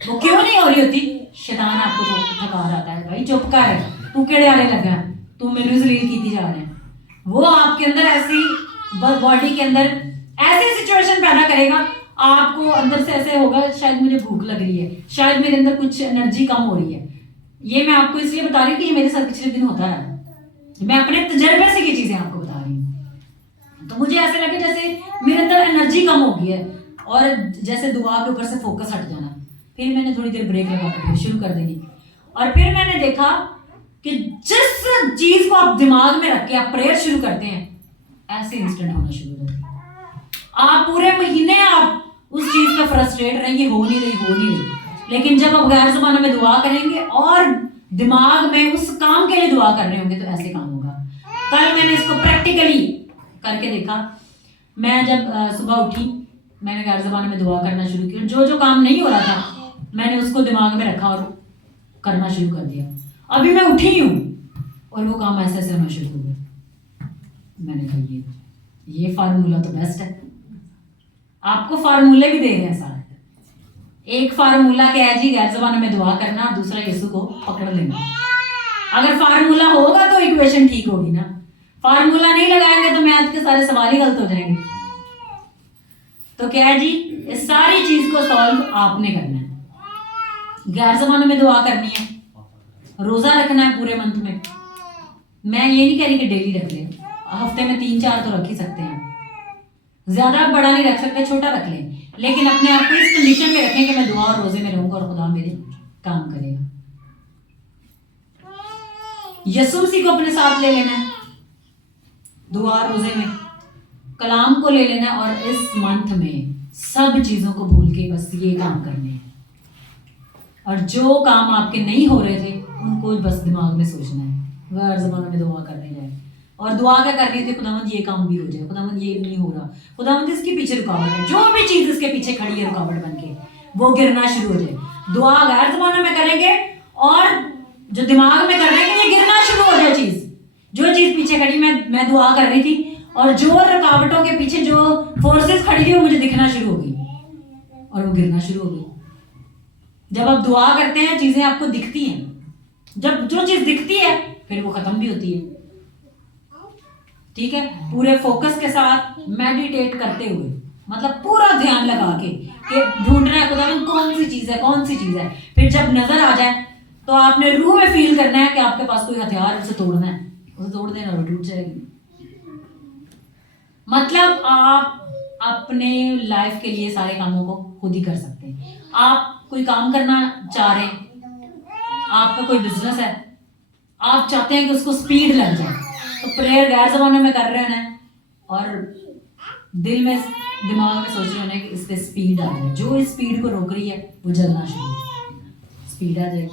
वो क्यों नहीं हो रही होती? शैतान आपको तो थका रहा है। भाई चुप कर, तू केड़े आने लगा, तू मेनू जलील की जा रहा है। वो आपके अंदर ऐसी बॉडी के अंदर ऐसी सिचुएशन पैदा करेगा, आपको अंदर से ऐसे होगा शायद मुझे भूख लग रही है, शायद मेरे अंदर कुछ एनर्जी कम हो रही है। ये मैं आपको इसलिए बता रही हूँ कि ये मेरे साथ पिछले दिन होता रहा, मैं अपने तजर्बे से ये चीजें आपको बता रही हूँ। तो मुझे ऐसे लगे जैसे मेरे अंदर एनर्जी कम हो गई है और जैसे दुआ के ऊपर से फोकस हट जाना। फिर मैंने थोड़ी देर ब्रेक लगा कर शुरू कर देनी और फिर मैंने देखा कि जिस चीज को आप दिमाग में रख के आप प्रेयर शुरू करते हैं ऐसे इंस्टेंट होना शुरू हो जाता है। आप पूरे महीने आप उस चीज का फ्रस्ट्रेट रहेंगे, हो नहीं रही। लेकिन जब आप गैर ज़बानों में दुआ करेंगे और दिमाग में उस काम के लिए दुआ कर रहे होंगे तो ऐसे काम होगा। कल मैंने इसको प्रैक्टिकली करके देखा। मैं जब सुबह उठी, मैंने गैर ज़बान में दुआ करना शुरू किया। जो जो काम नहीं हो रहा था मैंने उसको दिमाग में रखा और करना शुरू कर दिया। अभी मैं उठी हूँ और वो काम ऐसे ऐसे होना शुरू हो गया। मैंने कहा ये फार्मूला तो बेस्ट है। आपको फार्मूले भी दे रहे हैं सारे। एक फार्मूला क्या है जी, गैर ज़बान में दुआ करना, और दूसरा यीशु को पकड़ लेना। अगर फार्मूला होगा तो इक्वेशन ठीक होगी ना। फार्मूला नहीं लगाएंगे तो मैथ के सारे सवाल ही गलत हो जाएंगे। तो क्या है जी, इस सारी चीज को सॉल्व आपने करना है। गैर ज़बानों में दुआ करनी है, रोजा रखना है पूरे मंथ में। मैं ये नहीं कह रही कि डेली रख लें, हफ्ते में 3-4 तो रख ही सकते हैं। ज्यादा बड़ा नहीं रख सकते, छोटा रख लें, लेकिन अपने आप को इस कंडीशन में रखें कि मैं दुआ और रोजे में रहूंगा और खुदा मेरे काम करेगा। यीशु मसीह को अपने साथ ले लेना है दुआ रोजे में, कलाम को ले लेना है, और इस मंथ में सब चीजों को भूल के बस ये काम करने हैं। और जो काम आपके नहीं हो रहे थे उनको बस दिमाग में सोचना है, गैर ज़बानों में दुआ करने जाए। और दुआ क्या करनी थी, खुदावंद ये काम भी हो जाए, खुदावंद ये नहीं हो रहा, खुदावंद इसके पीछे रुकावट है, जो भी चीज इसके पीछे खड़ी है रुकावट बन के वो गिरना शुरू हो जाए। दुआ गैर ज़बानों में करेंगे और जो दिमाग में कर रहे हैं ये गिरना शुरू हो जाए। चीज जो चीज पीछे खड़ी, मैं दुआ कर रही थी और जो रुकावटों के पीछे जो फोर्सेस खड़ी थी वो मुझे दिखना शुरू हो गई और वो गिरना शुरू हो गई। जब आप दुआ करते हैं चीजें आपको दिखती हैं, जब जो चीज दिखती है फिर वो खत्म भी होती है। ठीक है, पूरे फोकस के साथ मेडिटेट करते हुए, मतलब पूरा ध्यान लगा के कि ढूंढना है खुदावंद कौन सी चीज है, कौन सी चीज है। फिर जब नजर आ जाए तो आपने रूह में फील करना है कि आपके पास कोई हथियार है, उसे तोड़ना है, उसे तोड़ देना और टूट जाएगी। मतलब आप अपने लाइफ के लिए सारे कामों को खुद ही कर सकते हैं। आप कोई काम करना चाह रहे हैं, आपका कोई बिजनेस है, आप चाहते हैं कि उसको स्पीड लग जाए, तो प्रेयर गैर ज़बानों में कर रहे हैं और दिल में दिमाग में सोच रहे हैं कि इस पे स्पीड आ जाए, जो इस स्पीड को रोक रही है वो जलना शुरू, स्पीड आ जाए।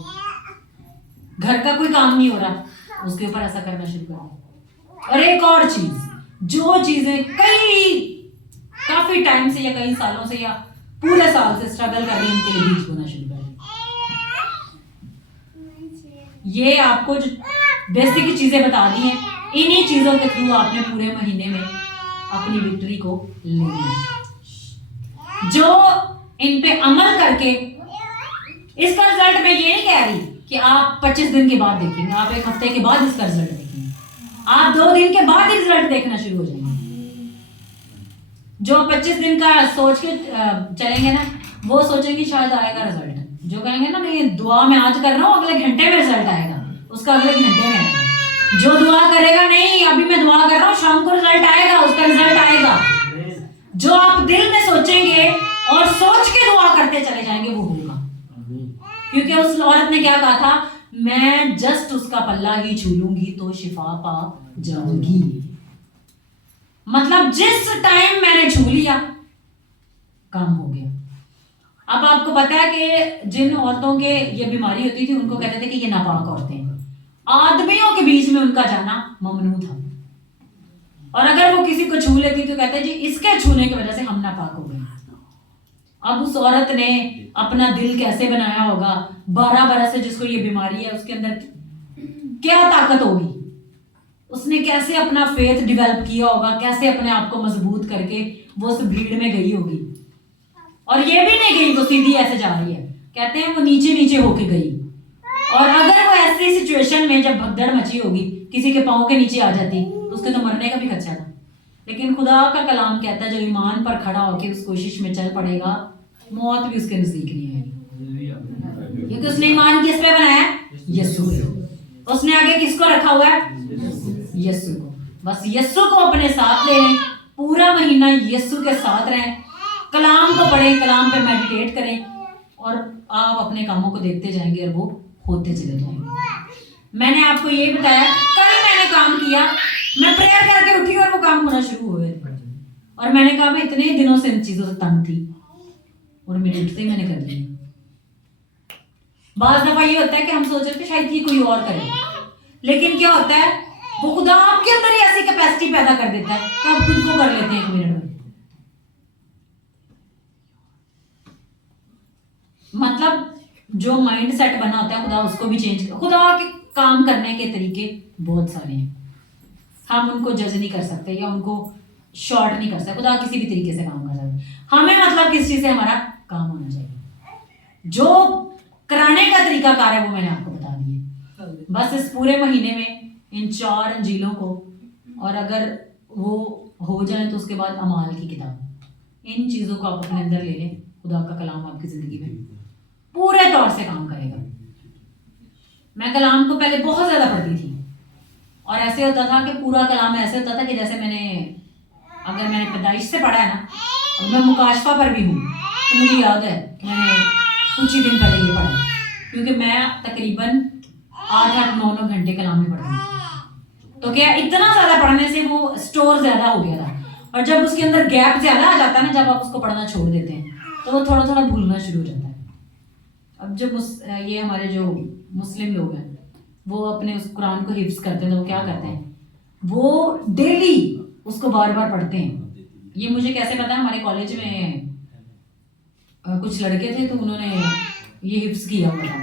घर का कोई काम नहीं हो रहा, उसके ऊपर ऐसा करना शुरू करो। और एक और चीज, जो चीजें काफी टाइम से या कई सालों से या पूरे साल से स्ट्रगल कर रही है उनके लिए बीच होना शुरू करें। ये आपको जो बेसिक चीजें बता दी हैं, इन्हीं चीजों के थ्रू आपने पूरे महीने में अपनी विक्ट्री को लेना है। जो इन पे अमल करके, इसका रिजल्ट मैं ये नहीं कह रही कि आप 25 दिन के बाद देखेंगे, आप 1 हफ्ते के बाद इसका रिजल्ट देखेंगे, आप 2 दिन के बाद ही रिजल्ट देखना शुरू हो जाएंगे। जो 25 दिन का सोच के चलेंगे ना, वो सोचेंगे शायद आएगा रिजल्ट। जो कहेंगे ना मैं दुआ में आज कर रहा हूँ, अगले घंटे में रिजल्ट आएगा, उसका अगले घंटे में आएगा। जो दुआ करेगा नहीं अभी मैं दुआ कर रहा हूँ शाम को रिजल्ट आएगा, उसका रिजल्ट आएगा। जो आप दिल में सोचेंगे और सोच के दुआ करते चले जाएंगे वो होगा। क्योंकि उस औरत ने क्या कहा था, मैं जस्ट उसका पल्ला ही छू लूंगी तो शिफा पा जाऊंगी। मतलब जिस टाइम मैंने छू लिया काम हो गया। अब आपको पता है कि जिन औरतों के ये बीमारी होती थी उनको कहते थे कि ये नापाक औरतें हैं, आदमियों के बीच में उनका जाना ममनू था, और अगर वो किसी को छू लेती तो कहते जी इसके छूने की वजह से हम नापाक हो गए। अब उस औरत ने अपना दिल कैसे बनाया होगा, 12 बरस से जिसको ये बीमारी है उसके अंदर क्या ताकत होगी, उसने कैसे अपना फेथ डेवलप किया होगा, कैसे अपने आप को मजबूत करके वो उस भीड़ में गई होगी। और ये भी नहीं गई वो सीधी ऐसे जा रही है, कहते हैं वो नीचे नीचे होके गई। और अगर वो ऐसी सिचुएशन में जब भगदड़ मची होगी किसी के पाँव के नीचे आ जाती तो उसके तो मरने का भी खर्चा था। लेकिन खुदा का कलाम कहता है जो ईमान पर खड़ा होकर उस कोशिश में चल पड़ेगा मौत भी उसके नजदीक नहीं आएगी, क्योंकि उसने ईमान किस पे बनाया है, यीशु पे। उसने आगे किसको रखा हुआ है, यीशु को। बस यीशु को अपने साथ ले लें, पूरा महीना यीशु के साथ रहें, कलाम को पढ़ें, कलाम पे मेडिटेट करें और आप अपने कामों को देखते जाएंगे और वो होते चले जाएंगे। मैंने आपको ये बताया, कल मैंने काम किया, मैं प्रेयर करके उठी और वो काम होना शुरू हुए। और मैंने कहा मैं इतने दिनों से इन चीजों से तंग थी और मेरे उठते ही मैंने कर लिया। बाज़ दफा ये होता है कि हम सोच रहे थे शायद ये कोई और करे, लेकिन क्या होता है वो खुदा आपके अंदर ही ऐसी कैपेसिटी पैदा कर देता है कि आप खुद को कर लेते हैं 1 मिनट में। मतलब जो माइंड सेट बना होता है खुदा उसको भी चेंज कर। खुदा के काम करने के तरीके बहुत सारे हैं, हम उनको जज नहीं कर सकते या उनको शॉर्ट नहीं कर सकते। खुदा किसी भी तरीके से काम कर सकते हैं। हमें मतलब किस चीज से हमारा काम होना चाहिए, जो कराने का तरीका कार है वो मैंने आपको बता दिया। बस इस पूरे महीने में इन 4 अंजीलों को, और अगर वो हो जाए तो उसके बाद अमाल की किताब, इन चीजों को आप अपने अंदर ले लें। खुदा का कलाम आपकी जिंदगी में पूरे तौर से काम करेगा। मैं कलाम को पहले बहुत ज्यादा पढ़ती थी और ऐसे होता था कि पूरा कलाम ऐसे होता था कि जैसे अगर मैंने पैदाइश से पढ़ा है ना, और मैं मुकाशफा पर भी हूँ, तो मुझे याद है कि मैंने कुछ ही दिन पहले ये पढ़ा है, क्योंकि मैं तकरीबन 8-9 घंटे कलाम में पढ़ती थी। तो क्या इतना ज्यादा पढ़ने से वो स्टोर ज्यादा हो गया था, और जब उसके अंदर गैप ज्यादा आ जाता है ना, जब आप उसको पढ़ना छोड़ देते हैं तो वो थोड़ा थोड़ा भूलना शुरू हो जाता है। अब जब ये हमारे जो मुस्लिम लोग हैं वो अपने उस कुरान को हिफ्ज करते हैं, तो वो क्या करते हैं, वो डेली उसको बार बार पढ़ते हैं। ये मुझे कैसे पता है, हमारे कॉलेज में कुछ लड़के थे तो उन्होंने ये हिफ्ज किया हुआ था,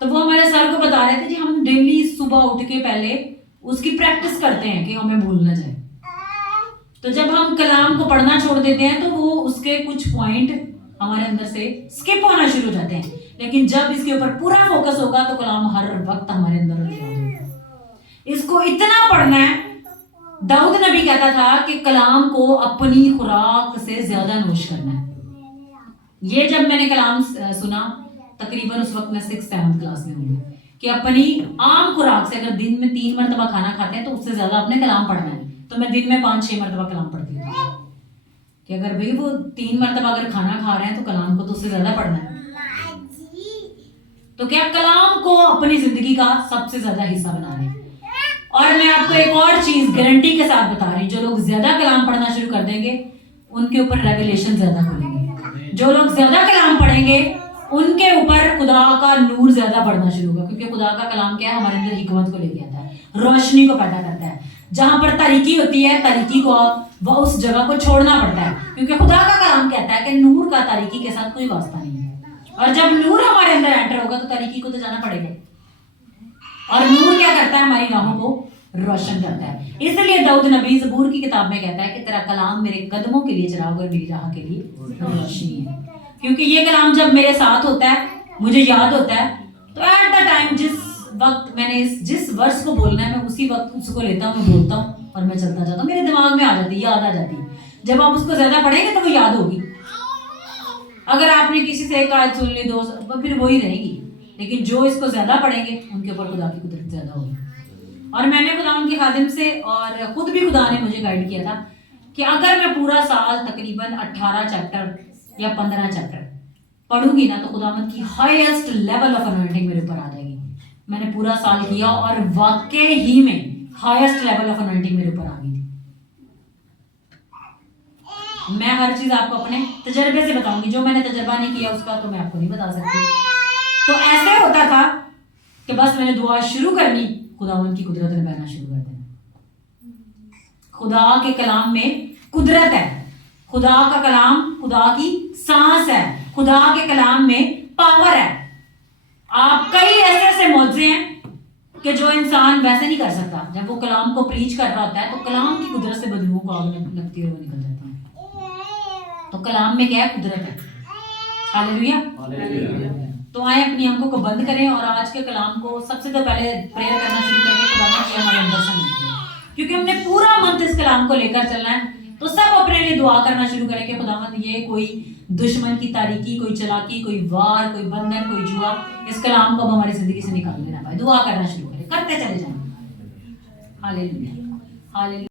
तो वो हमारे सर को बता रहे थे जी हम डेली सुबह उठ के पहले उसकी प्रैक्टिस करते हैं कि हमें भूल ना जाए। तो जब हम कलाम को पढ़ना छोड़ देते हैं तो वो उसके कुछ पॉइंट हमारे अंदर से स्किप होना शुरू हो जाते हैं, लेकिन जब इसके ऊपर पूरा फोकस होगा तो कलाम हर वक्त हमारे अंदर होगा। इसको इतना पढ़ना है, दाऊद नबी कहता था कि कलाम को अपनी खुराक से ज्यादा नोश करना है। ये जब मैंने कलाम सुना तकरीबन उस वक्त मैं 6th-7th क्लास में हूँ, कि अपनी आम खुराक से अगर दिन में 3 मरतबा खाना खाते हैं तो उससे ज्यादा अपने कलाम पढ़ना है। तो मैं दिन में 5-6 मरतबा कलाम पढ़ती हूँ कि अगर भाई वो 3 मरतबा अगर खाना खा रहे हैं तो कलाम को तो उससे ज्यादा पढ़ना है। तो क्या कलाम को अपनी जिंदगी का सबसे ज्यादा हिस्सा बना रहे हैं। और मैं आपको एक और चीज गारंटी के साथ बता रही हूँ, जो लोग ज्यादा कलाम पढ़ना शुरू कर देंगे उनके ऊपर रेवलेशन ज्यादा खुलेंगे। जो लोग ज्यादा कलाम पढ़ेंगे उनके ऊपर खुदा का नूर ज्यादा बढ़ना शुरू होगा, क्योंकि खुदा का कलाम क्या है, हमारे अंदर हिकमत को लेके आता है, रोशनी को पैदा करता है। जहां पर तारीकी होती है, तारीकी को वह उस जगह को छोड़ना पड़ता है, क्योंकि खुदा का कलाम कहता है कि नूर का तारीकी के साथ कोई वास्ता नहीं है। और जब नूर हमारे अंदर एंटर होगा तो तारीकी को तो जाना पड़ेगा। और नूर क्या करता है, हमारी राहों को रोशन करता है। इसलिए दाऊद नबी ज़बूर की किताब में कहता है कि तेरा कलाम मेरे कदमों के लिए चिराग और मेरी राह के लिए रोशनी है। क्योंकि ये कलाम जब मेरे साथ होता है, मुझे याद होता है, तो एट द टाइम जिस वक्त मैंने जिस वर्ष को बोलना है मैं उसी वक्त उसको लेता हूँ, मैं बोलता हूँ और मैं चलता जाता हूँ, मेरे दिमाग में आ जाती है, याद आ जाती है। जब आप उसको ज्यादा पढ़ेंगे तो वो याद होगी। अगर आपने किसी से एक आयत सुन ली 2, फिर वही रहेगी। लेकिन जो इसको ज्यादा पढ़ेंगे उनके ऊपर खुदा की कुदरत ज्यादा होगी। और मैंने खुदा उनके खादिम से और खुद भी खुदा ने मुझे गाइड किया था कि अगर मैं पूरा साल तकरीबन 18 चैप्टर या 15 चैप्टर पढ़ूंगी ना तो खुदावंद की हाईएस्ट लेवल ऑफ अनॉइंटिंग मेरे ऊपर आ जाएगी। मैंने पूरा साल किया और वाकई ही में हाईएस्ट लेवल ऑफ अनॉइंटिंग मेरे ऊपर आ गई थी। मैं हर चीज आपको अपने तजर्बे से बताऊंगी, जो मैंने तजर्बा नहीं किया उसका तो मैं आपको नहीं बता सकती। तो ऐसे होता था कि बस मैंने दुआ शुरू करनी, खुदावंद की कुदरत ने बहना शुरू कर देना। खुदा के कलाम में कुदरत है, खुदा का कलाम खुदा की सांस है, खुदा के कलाम में पावर है। आप कई ऐसे मौजे हैं कि जो इंसान वैसे नहीं कर सकता। जब वो कलाम को प्रीच कर रहा होता है तो कलाम की कुदरत से बदबू को आग लगती है, वो निकल जाता है। तो कलाम में क्या है, कुदरत है। हालेलुया। तो आए अपनी आंखों को बंद करें और आज के कलाम को सबसे तो पहले प्रेयर करना शुरू करके खुदावंद की हमारे अंदर से मिलती है, क्योंकि हमने पूरा मंथ इस कलाम को लेकर चलना है। तो सब अपने लिए दुआ करना शुरू करें कि खुदावंद ये कोई दुश्मन की तारीकी, कोई चलाकी, कोई वार, कोई बंधन, कोई जुआ, इस कलाम को अब हमारी जिंदगी से निकाल लेना पाए। दुआ करना शुरू करें, करते चले जाएं। Hallelujah, hallelujah.